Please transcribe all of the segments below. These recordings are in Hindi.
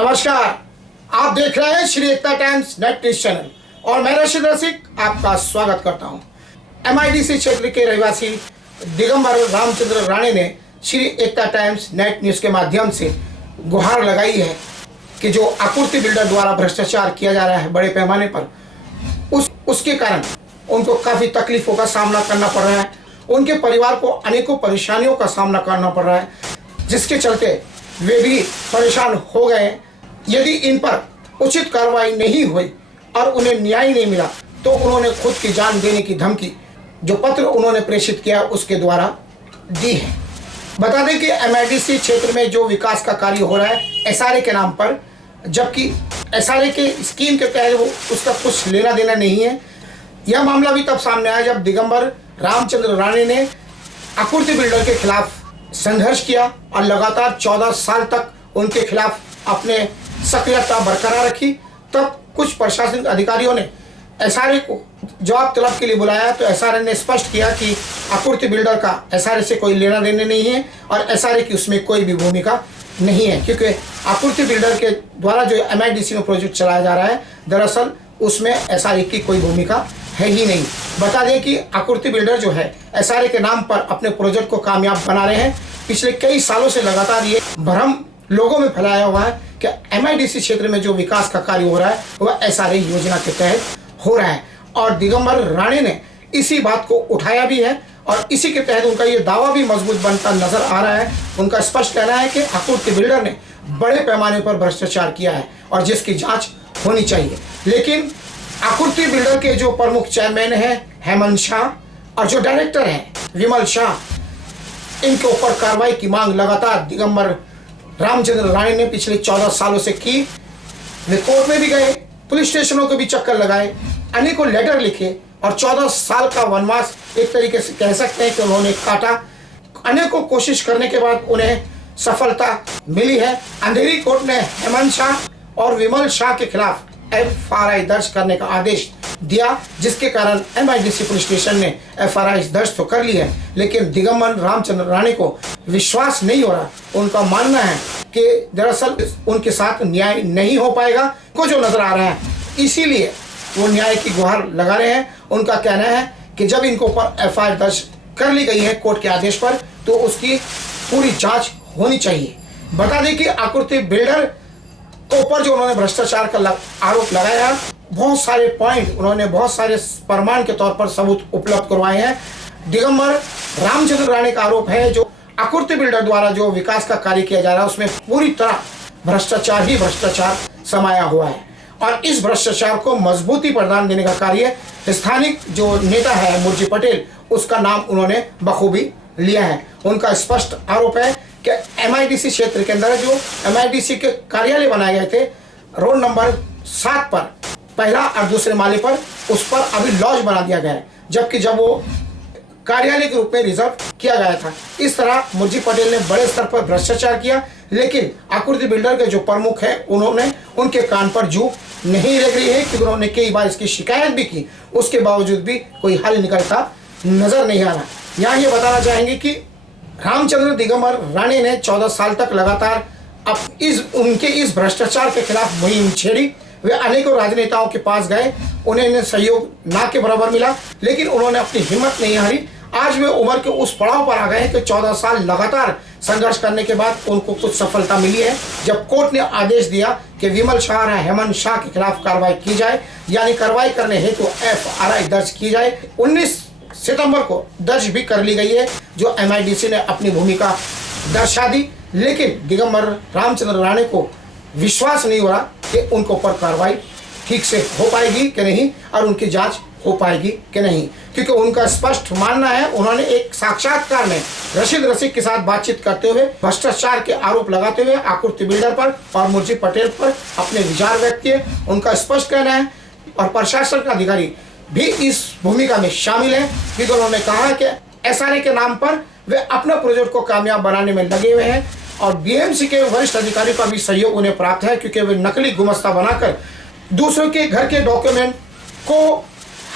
नमस्कार, आप देख रहे हैं श्री एकता टाइम्स नेट न्यूज चैनल और मैं रशीद रसिक आपका स्वागत करता हूं। MIDC क्षेत्र के रहवासी दिगंबर रामचंद्र राणे ने श्री एकता टाइम्स नेट न्यूज के माध्यम से गुहार लगाई है कि जो आपूर्ति बिल्डर द्वारा भ्रष्टाचार किया जा रहा है बड़े पैमाने पर, उसके कारण उनको काफ़ी तकलीफों का सामना करना पड़ रहा है। उनके परिवार को अनेकों परेशानियों का सामना करना पड़ रहा है, जिसके चलते वे भी परेशान हो गए। यदि इन पर उचित कार्रवाई नहीं हुई और उन्हें न्याय नहीं मिला तो उन्होंने खुद की जान देने की धमकी जो पत्र उन्होंने प्रेषित किया उसके द्वारा दी है। बता दें कि MIDC क्षेत्र में जो विकास का कार्य हो रहा है SRA के नाम पर, जबकि SRA के स्कीम के तहत वो उसका कुछ लेना देना नहीं है। यह मामला भी तब सामने आया जब दिगंबर रामचंद्र राणे ने आपूर्ति बिल्डर के खिलाफ संघर्ष किया और लगातार 14 साल तक उनके खिलाफ अपने सक्रियता बरकरार रखी। तब कुछ प्रशासनिक अधिकारियों ने SRA को जवाब तलब के लिए बुलाया तो SRA ने स्पष्ट किया कि आपूर्ति बिल्डर का SRA से कोई लेना देना नहीं है और SRA की उसमें कोई भी भूमिका नहीं है, क्योंकि आपूर्ति बिल्डर के द्वारा जो MIDC में प्रोजेक्ट चलाया जा रहा है दरअसल उसमें SRA की कोई भूमिका है ही नहीं। बता दें कि आपूर्ति बिल्डर जो है SRA के नाम पर अपने प्रोजेक्ट को कामयाब बना रहे हैं। पिछले कई सालों से लगातार ये भ्रम लोगों में फैलाया हुआ है कि MIDC क्षेत्र में जो विकास का कार्य हो रहा है वह SRA योजना के तहत हो रहा है और दिगंबर राणे ने इसी बात को उठाया भी है और इसी के तहत उनका ये दावा भी मजबूत बनता नजर आ रहा है। उनका स्पष्ट कहना है कि आपूर्ति बिल्डर ने बड़े पैमाने पर भ्रष्टाचार किया है और जिसकी जांच होनी चाहिए। लेकिन आपूर्ति बिल्डर के जो प्रमुख चेयरमैन हैं हेमंत शाह और जो डायरेक्टर हैं विमल शाह, इनके ऊपर कार्रवाई की मांग लगातार दिगंबर रामचंद्र राणे ने पिछले 14 सालों से की। वे कोर्ट में भी गए, पुलिस स्टेशनों के भी चक्कर लगाए, अनेकों लेटर लिखे और 14 साल का वनवास एक तरीके से कह सकते हैं कि उन्होंने काटा। अनेकों कोशिश करने के बाद उन्हें सफलता मिली है। अंधेरी कोर्ट ने हेमंत शाह और विमल शाह के खिलाफ FRI दर्ज करने का आदेश दिया, जिसके कारण MIDC पुलिस स्टेशन ने FRI दर्ज तो कर ली है, लेकिन दिगंबर रामचंद्र राणे को विश्वास नहीं हो रहा। उनका मानना है कि दरअसल उनके साथ न्याय नहीं हो पाएगा को जो नजर आ रहा है, इसीलिए वो न्याय की गुहार लगा रहे हैं। उनका कहना है कि जब इनको ऊपर FIR दर्ज कर ली गई है कोर्ट के आदेश पर तो उसकी पूरी जाँच होनी चाहिए। बता दें कि आपूर्ति बिल्डर के ऊपर जो उन्होंने भ्रष्टाचार का आरोप लगाया, बहुत सारे पॉइंट उन्होंने बहुत सारे प्रमाण के तौर पर सबूत उपलब्ध करवाए हैं। दिगंबर रामचंद्र राणे का आरोप है जो आपूर्ति बिल्डर द्वारा जो विकास का कार्य किया जा रहा है उसमें पूरी तरह भ्रष्टाचार ही भ्रष्टाचार समाया हुआ है और इस भ्रष्टाचार को मजबूती प्रदान देने का कार्य स्थानिक जो नेता है मुर्जी पटेल, उसका नाम उन्होंने बखूबी लिया है। उनका स्पष्ट आरोप है कि MIDC क्षेत्र के अंदर जो MIDC के कार्यालय बनाए गए थे रोड नंबर 7 पर पहला और दूसरे माले पर, उस पर अभी लॉज बना दिया गया है, जबकि जब वो कार्यालय के रूप में रिजर्व किया गया था। इस तरह मुर्जी पटेल ने बड़े स्तर पर भ्रष्टाचार किया, लेकिन आपूर्ति बिल्डर के जो प्रमुख हैं उन्होंने उनके कान पर जू नहीं लग रही है कि उन्होंने कई बार इसकी शिकायत भी की, उसके बावजूद भी कोई हल निकलता नजर नहीं आ रहा। यहाँ ये बताना चाहेंगे कि रामचंद्र दिगंबर राणे ने 14 साल तक लगातार उनके इस भ्रष्टाचार के खिलाफ मुहिम छेड़ी। वे अनेकों राजनेताओं के पास गए, उन्हें सहयोग ना के बराबर मिला, लेकिन उन्होंने अपनी हिम्मत नहीं हारी। आज वे उम्र के उस पड़ाव पर आ गए हैं कि 14 साल लगातार संघर्ष करने के बाद उनको कुछ सफलता मिली है। जब कोर्ट ने आदेश दिया कि विमल शाह और हेमंत शाह के खिलाफ कार्रवाई की जाए, यानी कार्रवाई करने हेतु FRI दर्ज की जाए, 19 सितंबर को दर्ज भी कर ली गई है, जो MIDC ने अपनी भूमिका दर्शा दी। लेकिन दिगंबर रामचंद्र राणे को विश्वास नहीं हो रहा कि उनको पर कार्रवाई ठीक से हो पाएगी कि नहीं और उनकी जांच हो पाएगी कि नहीं, क्योंकि उनका स्पष्ट मानना है। उन्होंने एक साक्षात्कार में रशीद रसिक के साथ बातचीत करते हुए भ्रष्टाचार के आरोप लगाते हुए आपूर्ति बिल्डर पर और मुर्जी पटेल पर अपने विचार व्यक्त किए। उनका स्पष्ट कहना है और प्रशासन का अधिकारी भी इस भूमिका में शामिल है, क्योंकि उन्होंने कहा कि SRA के नाम पर वे अपने प्रोजेक्ट को कामयाब बनाने में लगे हुए हैं और BMC के वरिष्ठ अधिकारियों का भी सहयोग उन्हें प्राप्त है, क्योंकि वे नकली गुमस्ता बनाकर दूसरों के घर के डॉक्यूमेंट को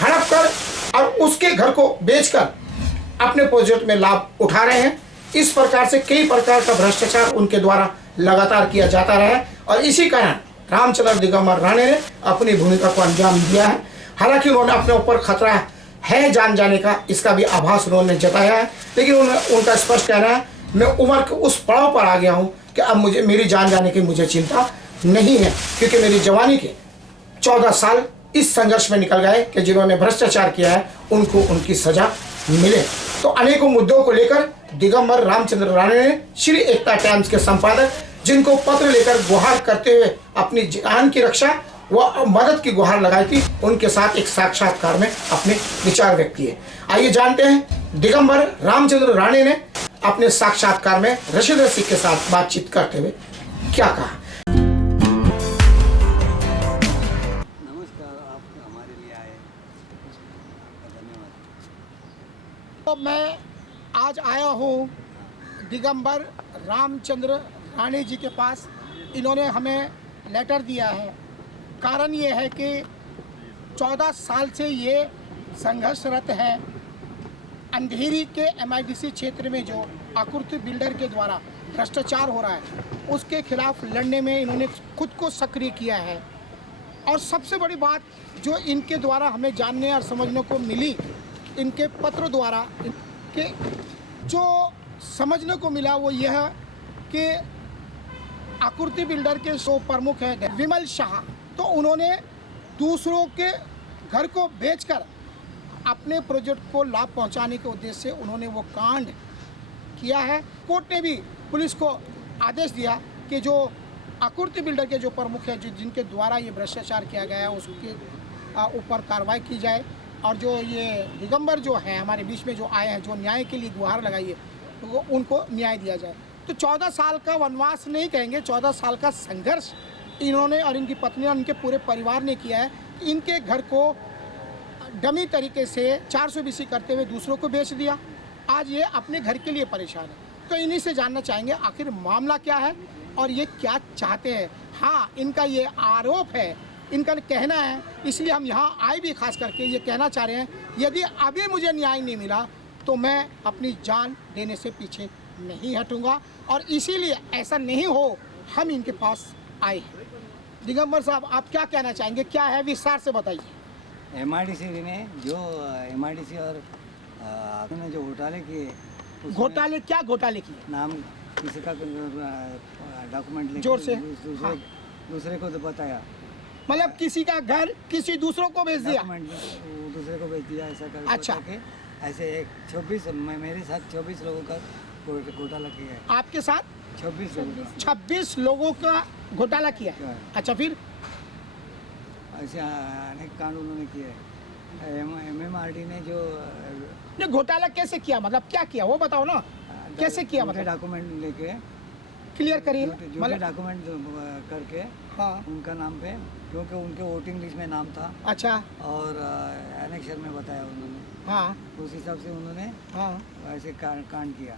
हड़प कर और उसके घर को बेचकर अपने प्रोजेक्ट में लाभ उठा रहे हैं। इस प्रकार से कई प्रकार का भ्रष्टाचार उनके द्वारा लगातार किया जाता रहा है और इसी कारण रामचंद्र दिगंबर राणे ने अपनी भूमिका को अंजाम दिया है। हालांकि उन्होंने अपने ऊपर खतरा है जान जाने का, इसका भी आभास उन्होंने जताया है, लेकिन उनका स्पष्ट कहना है मैं उम्र के उस पड़ाव पर आ गया हूँ कि अब मुझे मेरी जान जाने की मुझे चिंता नहीं है, क्योंकि मेरी जवानी के 14 साल इस संघर्ष में निकल गए कि जिन्होंने भ्रष्टाचार किया है उनको उनकी सजा मिले। तो अनेकों मुद्दों को लेकर दिगंबर रामचंद्र राणे ने श्री एकता टाइम्स के संपादक, जिनको पत्र लेकर गुहार करते हुए अपनी जान की रक्षा व मदद की गुहार लगाई थी, उनके साथ एक साक्षात्कार में अपने विचार व्यक्त किए। आइए जानते हैं दिगंबर रामचंद्र राणे ने अपने साक्षात्कार में रशीद रसिक के साथ बातचीत करते हुए क्या कहा। नमस्कार, आप हमारे लिए आए, धन्यवाद। तो मैं आज आया हूँ दिगंबर रामचंद्र राणे जी के पास। इन्होंने हमें लेटर दिया है। कारण ये है कि 14 साल से ये संघर्षरत है। अंधेरी के MIDC क्षेत्र में जो आकृति बिल्डर के द्वारा भ्रष्टाचार हो रहा है उसके खिलाफ लड़ने में इन्होंने खुद को सक्रिय किया है। और सबसे बड़ी बात जो इनके द्वारा हमें जानने और समझने को मिली, इनके पत्र द्वारा कि जो समझने को मिला वो यह कि आकृति बिल्डर के जो प्रमुख हैं विमल शाह, तो उन्होंने दूसरों के घर को बेचकर अपने प्रोजेक्ट को लाभ पहुंचाने के उद्देश्य से उन्होंने वो कांड किया है। कोर्ट ने भी पुलिस को आदेश दिया कि जो आकृति बिल्डर के जो प्रमुख हैं जिनके द्वारा ये भ्रष्टाचार किया गया है उसके ऊपर कार्रवाई की जाए, और जो ये दिगंबर जो है हमारे बीच में जो आए हैं, जो न्याय के लिए गुहार लगाई है, तो वो उनको न्याय दिया जाए। तो 14 साल का वनवास नहीं कहेंगे, 14 साल का संघर्ष इन्होंने और इनकी पत्नी और इनके पूरे परिवार ने किया है। इनके घर को डमी तरीके से 420 करते हुए दूसरों को बेच दिया। आज ये अपने घर के लिए परेशान है। तो इन्हीं से जानना चाहेंगे आखिर मामला क्या है और ये क्या चाहते हैं। हाँ, इनका ये आरोप है, इनका कहना है, इसलिए हम यहाँ आए भी खास करके ये कहना चाह रहे हैं यदि अभी मुझे न्याय नहीं मिला तो मैं अपनी जान देने से पीछे नहीं हटूंगा, और इसीलिए ऐसा नहीं हो हम इनके पास आए हैं। दिगंबर साहब, आप क्या कहना चाहेंगे, क्या है विस्तार से बताइए। MIDC ने जो MIDC और आपने जो घोटाले किए, घोटाले क्या घोटाले किए? नाम किसी का डॉक्यूमेंट लेके जोर से। हाँ। दूसरे को तो बताया, मतलब किसी का घर किसी दूसरों को बेच दिया। डॉक्यूमेंट दूसरे को बेच दिया, ऐसा कर अच्छा। के ऐसे एक 24 मेरे साथ 24 लोगों का घोटाला किया है। आपके साथ 26 लोगों का 26 लोगों का घोटाला किया है। हाँ। अच्छा, फिर ऐसे अनेक कांड उन्होंने किए हैं। MMRD ने जो ये घोटाला कैसे किया, मतलब क्या किया वो बताओ ना, कैसे किया, मतलब डॉक्यूमेंट लेके क्लियर करिए। जो मतलब डॉक्यूमेंट करके हाँ, उनका नाम पे, क्योंकि उनके वोटिंग लिस्ट में नाम था अच्छा, और एनेक्शन में बताया उन्होंने, हाँ उस हिसाब से उन्होंने हाँ, ऐसे कांड किया।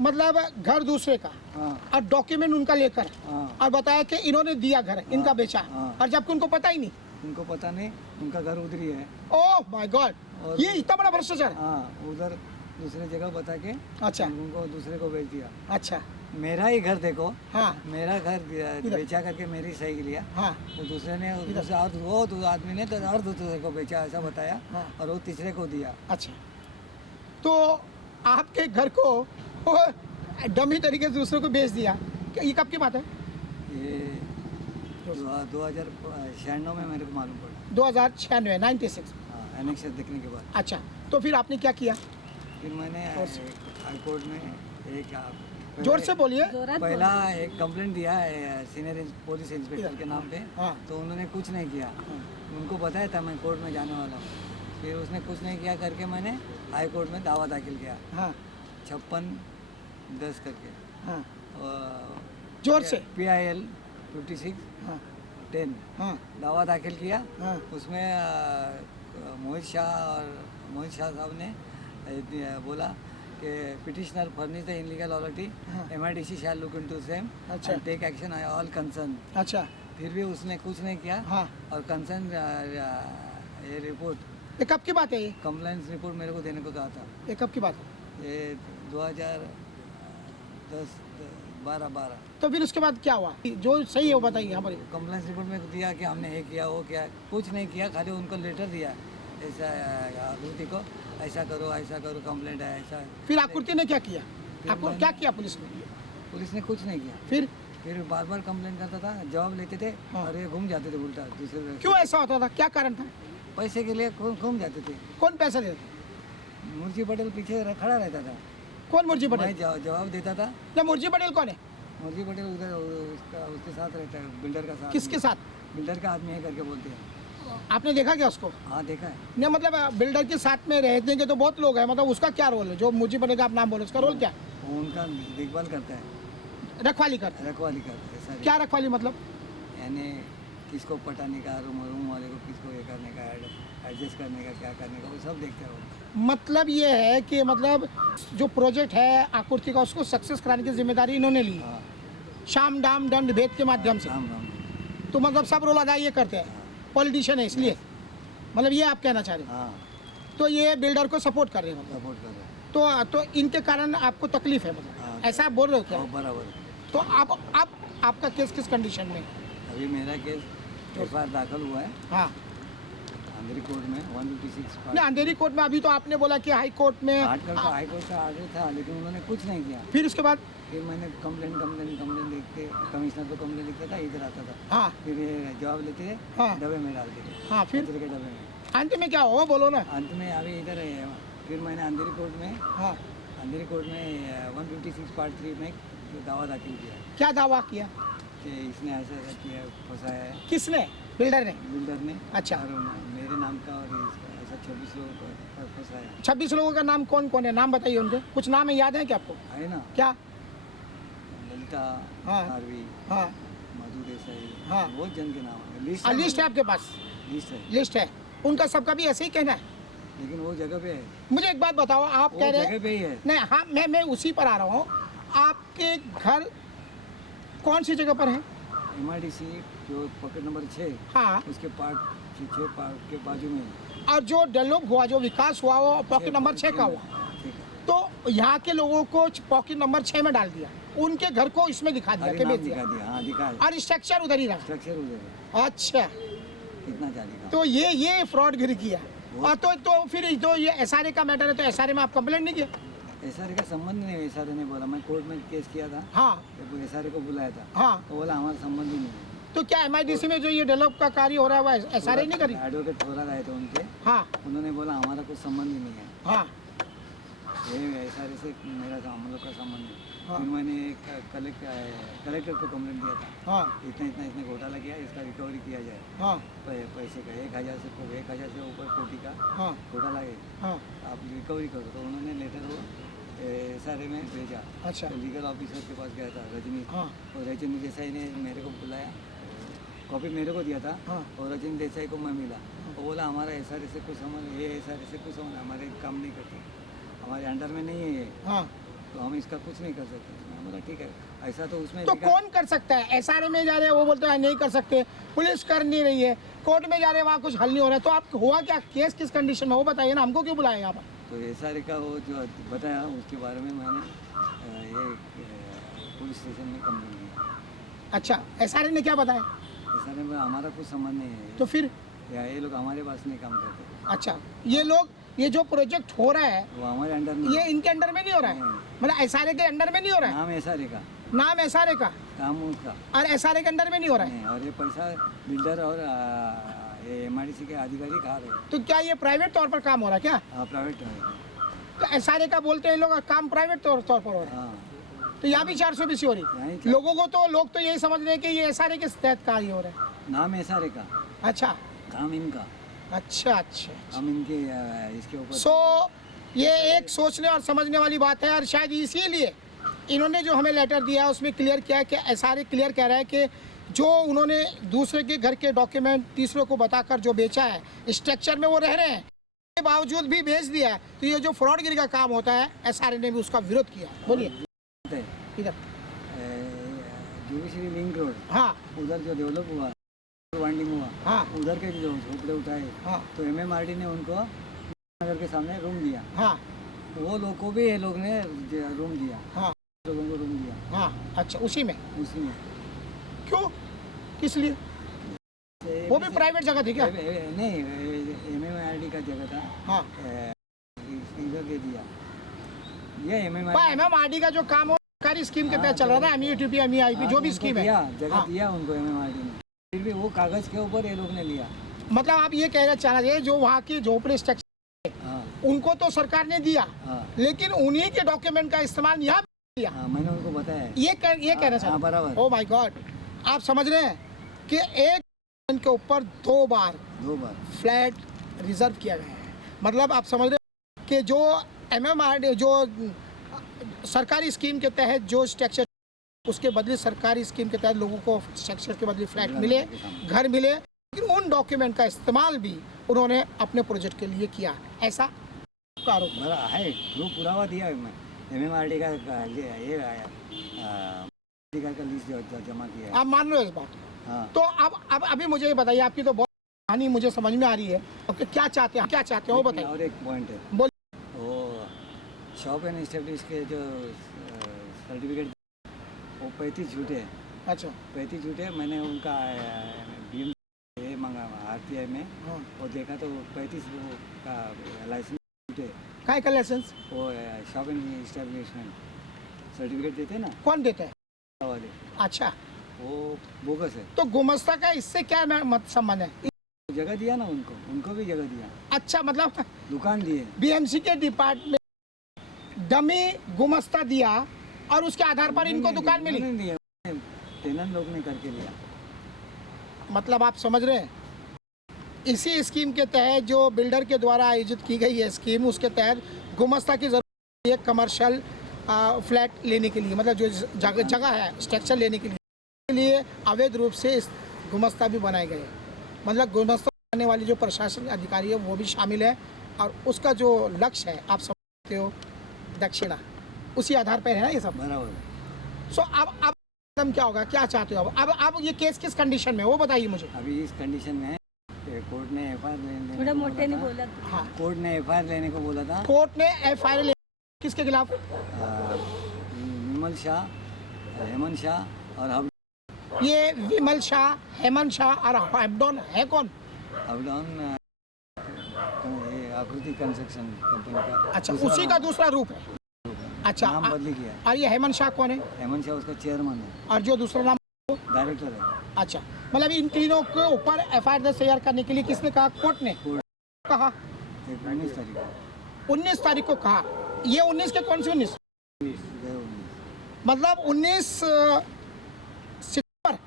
मतलब घर दूसरे का हाँ और डॉक्यूमेंट उनका लेकर हाँ, और बताया कि इन्होंने दिया घर, इनका बेचा, हाँ। और जबकि उनको पता ही नहीं। उनको पता नहीं, उनका घर उधर ही है। ओह माय गॉड, और- ये इतना बड़ा भ्रष्टाचार। हाँ, उधर दूसरे जगह बता के अच्छा उनको दूसरे को बेच दिया। अच्छा, मेरा ही घर देखो, हाँ मेरा घर इधर। बेचा करके मेरी सही लिया, हाँ वो दूसरे ने इधर। दूसरे और वो दो आदमी ने तो और दूसरे को बेचा, ऐसा बताया, हाँ। और वो तीसरे को दिया। अच्छा, तो आपके घर को वो डमी तरीके से दूसरों को बेच दिया, ये कब की बात है? ये 2096 में मेरे को मालूम पड़ा। 2096, 96। हाँ, एनेक्शन देखने के बाद अच्छा, तो फिर आपने क्या किया? फिर मैंने हाई कोर्ट में एक जोर से बोलिए। पहला एक कंप्लेंट दिया है सीनियर पुलिस इंस्पेक्टर के नाम पे, हाँ। तो उन्होंने कुछ नहीं किया। उनको बताया था मैं कोर्ट में जाने वाला हूँ, फिर उसने कुछ नहीं किया करके मैंने हाई कोर्ट में दावा दाखिल किया, हाँ 56-10 करके। हाँ, और जोर से। PIL 56-10 हाँ दावा दाखिल किया। हाँ, उसमें मोहित शाह साहब ने बोला कि petitioner furnish the illegal already, हाँ। MIDC shall look into same अच्छा। And take action all concern. अच्छा, फिर भी उसने कुछ नहीं किया, हाँ। और कंसर्न ये रिपोर्ट, ये कब की बात है? ये कंप्लेंट्स रिपोर्ट मेरे को देने को कहा था। ये कब की बात है? ये 2000 12 तो फिर उसके बाद क्या हुआ जो सही है वो बताइए यहाँ पर। कंप्लेंट रिपोर्ट में दिया कि हमने ये किया वो किया, कुछ नहीं किया, खाली उनको लेटर दिया ऐसा आकृति को ऐसा करो कंप्लेंट है ऐसा। फिर आकृति ने क्या किया, आपको मैंने- क्या किया पुलिस ने? पुलिस ने कुछ नहीं किया, फिर बार बार कंप्लेंट करता था, जवाब लेते थे हाँ। और ये घूम जाते थे उल्टा दूसरे रास्ते। क्यों ऐसा होता था, क्या कारण था? पैसे के लिए घूम जाते थे। कौन पैसा देता था? मुर्जी पटेल पीछे खड़ा रहता था, कौन मुर्जी मैं पटेल? जवाब देता था। या मुर्जी पटेल कौन है? मुर्जी पटेल उधर उसके साथ रहता है, बिल्डर का साथ। किसके साथ? बिल्डर का आदमी है करके बोलते हैं। आपने देखा क्या उसको? हाँ देखा है। नहीं मतलब बिल्डर के साथ में रहते हैं तो बहुत लोग हैं, मतलब उसका क्या रोल है? जो मुर्जी पटेल का आप नाम बोले उसका रोल क्या है? वो उनका देखभाल करता है, रखवाली करता है। रखवाली करता है सारी। क्या रखवाली मतलब? यानी किसको पटाने का, रूम वाले को किसको ये करने का, एडजस्ट करने का, क्या करने का, वो सब देखते हैं वो। मतलब ये है कि मतलब जो प्रोजेक्ट है आकृति का उसको सक्सेस कराने की जिम्मेदारी इन्होंने ली, हाँ शाम दाम दंड भेद के माध्यम से। राम। तो मतलब सब रोल अदा ये करते हैं, पॉलिटिशियन है इसलिए, मतलब ये आप कहना चाह रहे हैं? हाँ तो ये बिल्डर को सपोर्ट कर रहे हैं मतलब, सपोर्ट कर रहे हैं। तो इनके कारण आपको तकलीफ है मतलब, हाँ। ऐसा आप बोल रहे हो क्या? और बराबर। तो आप आपका केस किस कंडीशन में? अभी मेरा केस FIR दाखिल हुआ है हाँ अंधेरी कोर्ट में 156 नहीं, अंधेरी कोर्ट में अभी तो आपने बोला कि हाई कोर्ट में, हाई कोर्ट का आर्डर था, लेकिन उन्होंने कुछ नहीं किया। फिर उसके बाद फिर मैंने कंप्लेंट लिख के कमिश्नर को कंप्लेंट लिखता था, इधर आता था, हाँ फिर ये जवाब लेते थे, हाँ डब्बे में डालते थे, हाँ फिर कचरे के डब्बे में। अंत में क्या होगा बोलो ना? अंत में अभी इधर है, फिर मैंने अंधेरी कोर्ट में 156 पार्ट 3 में दावा दाखिल किया क्या दावा किया? कि इसने ऐसा किया, फंसाया है किसने? बिल्डर ने? बिल्डर ने। अच्छा। और मेरे नाम का और इसका ऐसा 26 लोगों को फंसाया 26 लोगों का नाम कौन कौन है, नाम बताइए उनके, कुछ नाम है याद है क्या आपको? है ना। क्या? ललिता हाँ। खारवी, हाँ मधु देसाई, हाँ। बहुत जन के नाम है। लिस्ट है आपके पास? लिस्ट है, लिस्ट है, उनका सबका भी ऐसे ही कहना है? लेकिन वो जगह पे है, मुझे एक बात बताओ, आप वो कह रहे जगह हैं पे ही है। नहीं, हाँ मैं उसी पर आ रहा हूँ। आपके घर कौन सी जगह पर है? MIDC जो पॉकेट नंबर 6, हाँ, उसके पार्ट 6 पार्ट के बाजू में है। और जो डेवलप हुआ, जो विकास हुआ वो पॉकेट नंबर 6 का हुआ, ठीक है। तो यहाँ के लोगों को पॉकेट नंबर 6 में डाल दिया, उनके घर को इसमें दिखा दिया आगे कि नाम बेच दिखा दिया, दिया, हाँ दिखा है। और स्ट्रक्चर उधर ही रहा। स्ट्रक्चर उधर है, अच्छा, कितना जाने तो ये फ्रॉड गिरी किया। और तो फिर तो ये SRA का मैटर है, तो SRA में आप कंप्लेंट नहीं किया? SRA का संबंध नहीं। SRA ने बोला, मैं कोर्ट में केस किया था, हाँ तो SRA को बुलाया था, हाँ, तो बोला हमारा संबंध ही नहीं है। तो क्या MIDC में जो ये डेवलप का कार्य हो रहा है वो SRA नहीं करी? एडवोकेट थोड़ा रहे थे उनके, हाँ उन्होंने बोला हमारा कुछ संबंध ही नहीं है, हाँ ये SRA से मेरा हम लोग का संबंध है। हाँ। फिर मैंने कलेक्टर को कंप्लेंट दिया था, हाँ इतना घोटाला किया, इसका रिकवरी किया जाए हाँ पैसे का 1000 से ऊपर कोटी का हाँ घोटाला है, हाँ, आप रिकवरी करो। तो उन्होंने लेटर वो SRA में भेजा। अच्छा तो लीगल ऑफिसर के पास गया था रजनी, हाँ और रजनी देसाई ने मेरे को बुलाया, कॉपी मेरे को दिया था, हाँ और रजनी देसाई को मैं मिला। वो बोला हमारा SRA से कुछ संबंध, ये SRA से कुछ संबंध, हमारे काम नहीं करते, हमारे अंडर में नहीं है ये, हाँ, तो हम इसका कुछ नहीं कर सकते। मैं बोला ठीक है, ऐसा तो उसमें तो लिखा- कौन कर सकता है? SRA में जा रहे हैं, वो बोलते हैं नहीं कर सकते, पुलिस कर नहीं रही है, कोर्ट में जा रहे हैं, वहाँ कुछ हल नहीं हो रहा है, तो आप हुआ क्या, केस किस कंडीशन में वो बताइए ना, हमको क्यों बुलाया यहाँ पर? तो SRA का वो जो बताया उसके बारे में मैंने ये पुलिस स्टेशन में कंप्लेंट किया। अच्छा, SRA ने क्या बताया? SRA में हमारा कुछ संबंध नहीं है, तो फिर या ये लोग हमारे पास नहीं काम करते, अच्छा, ये लोग, ये जो प्रोजेक्ट हो रहा है वो हमारे अंडर नहीं ये इनके अंडर में नहीं हो रहा है, मतलब SRA के अंडर में नहीं हो रहा है, नाम SRA का, नाम SRA का काम उसका और SRA के अंडर में नहीं हो रहा है, नहीं, और ये पैसा बिल्डर और ये MIDC के अधिकारी खा रहे हैं। तो क्या ये प्राइवेट तौर पर काम हो रहा है क्या? प्राइवेट है, तो SRA का बोलते हैं लोग काम प्राइवेट तौर पर हो रहा है, हाँ तो यहाँ भी 420 हो रही यहीं है। क्या- लोग तो यही समझ रहे हैं कि ये SRA के तहत कार्य हो रहा है। नाम SRA का, अच्छा काम इनका, अच्छा अच्छा, हम इनके इसके ऊपर सो ये एक सोचने और समझने वाली बात है, और शायद इसीलिए इन्होंने जो हमें लेटर दिया है उसमें क्लियर किया है कि SRA क्लियर कह रहा है कि जो उन्होंने दूसरे के घर के डॉक्यूमेंट तीसरों को बताकर जो बेचा है, स्ट्रक्चर में वो रह रहे हैं, के बावजूद भी बेच दिया है, तो ये जो फ्रॉडगिरी का काम होता है SRA ने भी उसका विरोध किया। बोलिए है। इधर। जुबिश्री लिंक रोड, हाँ उधर जो डेवलप हुआ, वाइंडिंग हुआ, हाँ उधर के जो झोपड़े उठाए, हाँ तो MMRD ने उनको नगर के सामने रूम दिया, हाँ वो लोग को भी ये लोग ने रूम दिया, हाँ लोगों को रूम दिया हाँ अच्छा, उसी में उसी में। क्यों, किस लिए? वो भी प्राइवेट जगह थी क्या? नहीं, MMRD का जगह था। हाँ इधर दे दिया ये MMRD का जो काम हो सरकारी स्कीम के तहत चल रहा था, METP MEIP जो भी स्कीम है, जगह हाँ। दिया उनको MMRD ने, फिर भी वो कागज के ऊपर ये लोग ने लिया। मतलब आप ये कहना चाह रहे हैं जो वहाँ की झोपड़ी स्ट्रक्चर हाँ उनको तो सरकार ने दिया, हाँ लेकिन उन्हीं के डॉक्यूमेंट का इस्तेमाल यहाँ पे किया, हाँ, मैंने उनको बताया है। ये कहना चाह हाँ, रहे बराबर। हैं। ओ माय गॉड, आप समझ रहे हैं कि एक के ऊपर 2 बार 2 बार फ्लैट रिजर्व किया गया है। मतलब आप समझ रहे हैं कि जो MMRD जो सरकारी स्कीम के तहत जो स्ट्रक्चर, उसके बदले सरकारी स्कीम के तहत लोगों को स्ट्रक्चर के बदले फ्लैट मिले, घर मिले, लेकिन उन डॉक्यूमेंट का इस्तेमाल भी उन्होंने अपने प्रोजेक्ट के लिए किया, ऐसा आरोप मेरा है प्रूफ पुरावा दिया है मैं। MMRD का ये आया का लिस्ट जमा किया है। आप मान रहे हो इस बात को? हाँ तो अब अभी मुझे ये बताइए, आपकी तो बहुत कहानी मुझे समझ में आ रही है, ओके, क्या चाहते हैं वो बताइए। और एक पॉइंट है, बोलिए। वो शॉप एंड एस्टेब्लिश के जो सर्टिफिकेट वो 35 झूठे हैं। अच्छा 35 झूठे। मैंने उनका BM ये मंगा RTI में, हाँ, वो देखा तो 35 वो का लाइसेंस झूठे। काय का लाइसेंस वो शॉप एंड एस्टेब्लिशमेंट सर्टिफिकेट देते हैं ना कौन देता है? वाले, अच्छा, वो बोगस है। तो गुमस्ता का इससे क्या संबंध है? जगह दिया ना उनको भी जगह दिया, अच्छा, मतलब दुकान दिए। BMC के डिपार्टमेंट डमी गुमस्ता दिया और उसके आधार पर इनको दुकान मिली। टेनर लोग ने करके लिया। मतलब आप समझ रहे हैं, इसी स्कीम के तहत जो बिल्डर के द्वारा आयोजित की गई है स्कीम, उसके तहत गुमस्ता की जरूरत है कमर्शियल फ्लैट लेने के लिए, मतलब जो जगह है स्ट्रक्चर लेने के लिए अवैध रूप से इस गुमस्ता भी बनाए गए हैं। मतलब गुमस्ता बनाने वाली जो प्रशासनिक अधिकारी है वो भी शामिल है, और उसका जो लक्ष्य है आप समझते हो दक्षिणा, उसी आधार पर है ना ये सब। बराबर। सो अब कदम क्या होगा, क्या चाहते हो अब ये केस किस कंडीशन में है वो बताइए मुझे। अभी इस कंडीशन में कोर्ट ने FIR थोड़ा मोटे ने बोला। हाँ, कोर्ट ने FIR लेने को बोला था। कोर्ट ने FIR किसके खिलाफ? विमल शाह, हेमंत शाह और ये विमल शाह, हेमंत शाह और हबडॉन है कौन? अबडाउन आकृति कंस्ट्रक्शन कंपनी का। अच्छा, उसी का दूसरा रूप है। अच्छा, नाम बदली किया है। और ये हेमंत शाह कौन है? हेमंत शाह उसका चेयरमैन है और जो दूसरा नाम? डायरेक्टर है। अच्छा, मतलब इन तीनों के ऊपर FIR दर्ज तैयार करने के लिए किसने कहा? कोर्ट ने कहा। 19 तारीख को 19 तारीख को कहा। ये 19 के कौन सी 19? मतलब 19 सितंबर,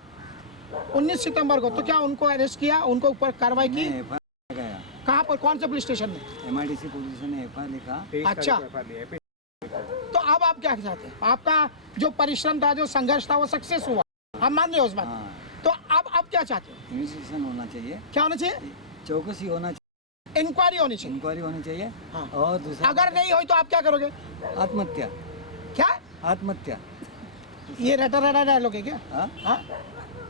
19 सितंबर को। तो क्या उनको अरेस्ट किया, उनको ऊपर कार्रवाई की? FIR गया कहाँ पर, कौन से पुलिस स्टेशन में? MIDC पुलिस ने FIR लिखा। अच्छा, तो अब आप क्या चाहते हैं? आपका जो परिश्रम था, जो संघर्ष था, वो सक्सेस हुआ, हम मान रहे हैं उस बात। हाँ, तो अब क्या चाहते हो? इन्वेस्टिगेशन होना चाहिए, क्या होना चाहिए? चौकसी होना चाहिए, इंक्वायरी होनी चाहिए। इंक्वायरी होनी चाहिए। हाँ। और दूसरा अगर नहीं हुई तो आप क्या करोगे? आत्महत्या। क्या आत्महत्या। ये रटा डायलॉग है क्या? हाँ? हाँ,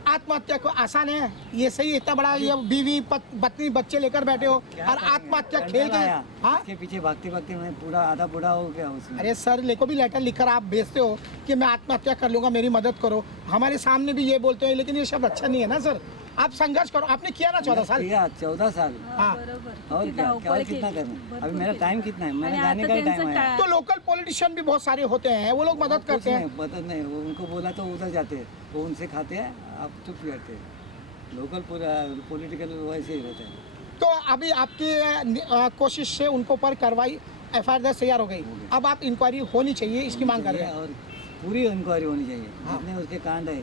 आत्महत्या को आसान है ये? सही, इतना बड़ा ये बीवी पत्नी बच्चे लेकर बैठे हो और आत्महत्या खेल के? हाँ, इसके पीछे भागते भागते मैं पूरा आधा बूढ़ा हो गया उसमें। अरे सर, लेको भी लेटर लिखकर आप भेजते हो कि मैं आत्महत्या कर लूंगा, मेरी मदद करो, हमारे सामने भी ये बोलते हैं, लेकिन ये शब्द अच्छा नहीं है ना सर। आप संघर्ष करो, आपने किया ना 14 साल। किया 14 साल। हाँ, और क्या और कितना करना? अभी मेरा टाइम कितना है? मैंने जाने का ही टाइम है। तो लोकल पॉलिटिशियन भी बहुत सारे होते हैं, वो लोग मदद करते हैं। मदद नहीं, वो उनको बोला तो उधर जाते हैं, वो उनसे खाते हैं, आप चुप करते हैं। लोकल पूरा पॉलिटिकल वैसे ही रहते हैं। तो अभी आपकी कोशिश से उनको पर कार्रवाई FIR दर्ज तैयार हो गई, अब आप इंक्वायरी होनी चाहिए इसकी मांग कर रहे हैं। और पूरी इंक्वायरी होनी चाहिए। हाँ। जितने उसके कांड है,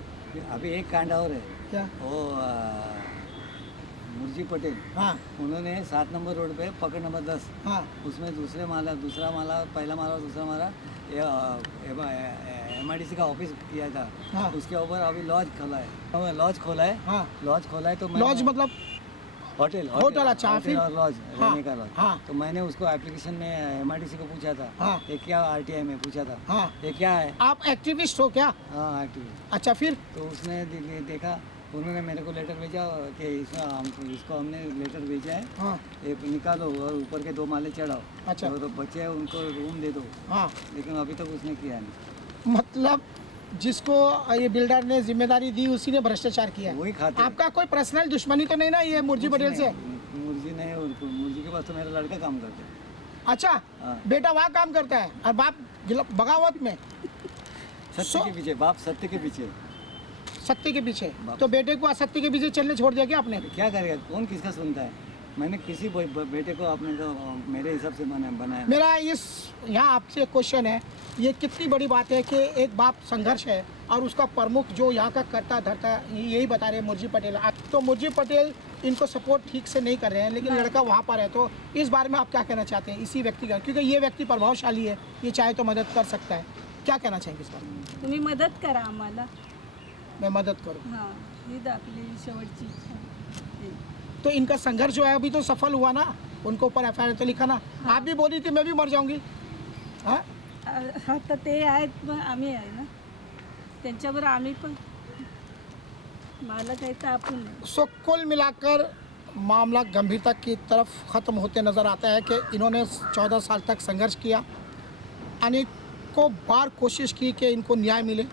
अभी एक कांड और है, क्या? वो मुर्जी पटेल, हाँ उन्होंने 7 नंबर रोड पे पकड़ नंबर 10, हाँ उसमें दूसरा माला, पहला माला और दूसरा माला MIDC का ऑफिस किया था। हाँ। उसके ऊपर अभी लॉज खोला है। लॉज खोला है तो मैं लॉज मतलब होटल। अच्छा, फिर? और लॉज, हाँ, रहने का लॉज। हाँ। तो मैंने उसको एप्लीकेशन में MIDC को पूछा था, हाँ। ये क्या RTI में पूछा था, हाँ। ये क्या है? आप एक्टिविस्ट हो क्या? हाँ, एक्टिविस्ट। अच्छा, फिर? तो उसने देखा, उन्होंने मेरे को लेटर भेजा कि इसको हमने लेटर भेजा है, हाँ ये निकालो और ऊपर के 2 माले चढ़ाओ। अच्छा। तो बच्चे हैं उनको रूम दे दो। हाँ, लेकिन अभी तक उसने किया नहीं। मतलब जिसको ये बिल्डर ने जिम्मेदारी दी उसी ने भ्रष्टाचार किया है। वही खाते हैं। आपका कोई पर्सनल दुश्मनी तो नहीं ना ये मुर्जी पटेल से? मुर्जी नहीं, उनको मुर्जी के पास तो मेरा लड़का काम करता है। अच्छा, हाँ। बेटा वहाँ काम करता है और बाप बगावत में, सत्य के पीछे, बाप सत्य के पीछे। सत्य के पीछे। बाप। तो बेटे को असत्य के पीछे चलने छोड़ दिया क्या आपने? क्या करेगा, कौन किसका सुनता है? मैंने किसी बेटे को अपने को मेरे हिसाब से बनाया। मेरा इस यहाँ आपसे क्वेश्चन है, ये कितनी बड़ी बात है कि एक बाप संघर्ष है और उसका प्रमुख जो यहाँ का करता धरता यही बता रहे हैं मुर्जी पटेल। तो मुर्जी पटेल इनको सपोर्ट ठीक से नहीं कर रहे हैं, लेकिन लड़का वहाँ पर है। तो इस बारे में आप क्या कहना चाहते हैं इसी व्यक्ति का, क्योंकि ये व्यक्ति प्रभावशाली है, ये चाहे तो मदद कर सकता है, क्या कहना चाहेंगे इस बारे में? तुम्ही मदत करा आम्हाला. मैं मदद करूँ? हां, हीच आपली शेवटची इच्छा आहे. तो इनका संघर्ष जो है अभी तो सफल हुआ ना, उनको ऊपर FIR तो लिखा ना। आप भी बोली थी मैं भी मर जाऊंगी। हाँ, आता ते आहेत मग आम्ही आहे ना, त्यांच्याबरोबर आम्ही पण. मला काही तापून नाही. सो कुल मिलाकर मामला गंभीरता की तरफ ख़त्म होते नज़र आता है कि इन्होंने 14 साल तक संघर्ष किया, अनेकों बार कोशिश की कि इनको न्याय मिले,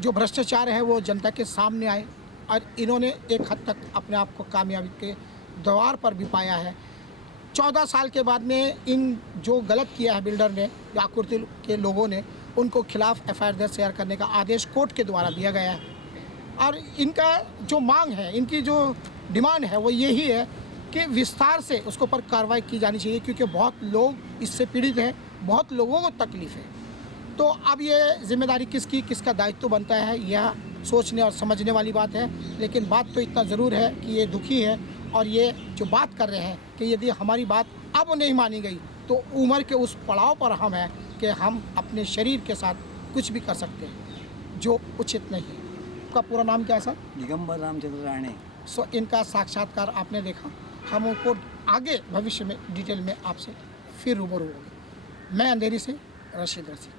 जो भ्रष्टाचार है वो जनता के सामने आए, और इन्होंने एक हद तक अपने आप को कामयाबी के द्वार पर भी पाया है। 14 साल के बाद में इन जो गलत किया है बिल्डर ने या आकृति के लोगों ने, उनको खिलाफ FIR दर्ज शेयर करने का आदेश कोर्ट के द्वारा दिया गया है। और इनका जो मांग है, इनकी जो डिमांड है वो यही है कि विस्तार से उसके ऊपर कार्रवाई की जानी चाहिए, क्योंकि बहुत लोग इससे पीड़ित हैं, बहुत लोगों को तकलीफ़ है। तो अब ये जिम्मेदारी किसकी, किसका दायित्व बनता है, यह सोचने और समझने वाली बात है। लेकिन बात तो इतना ज़रूर है कि ये दुखी है, और ये जो बात कर रहे हैं कि यदि हमारी बात अब नहीं मानी गई तो उम्र के उस पड़ाव पर हम हैं कि हम अपने शरीर के साथ कुछ भी कर सकते हैं, जो उचित नहीं है। आपका पूरा नाम क्या है सर? दिगंबर रामचंद्र राणे। सो इनका साक्षात्कार आपने देखा, हम उनको आगे भविष्य में डिटेल में आपसे फिर रूबरू होंगे। मैं अंधेरी से रशीद रसी।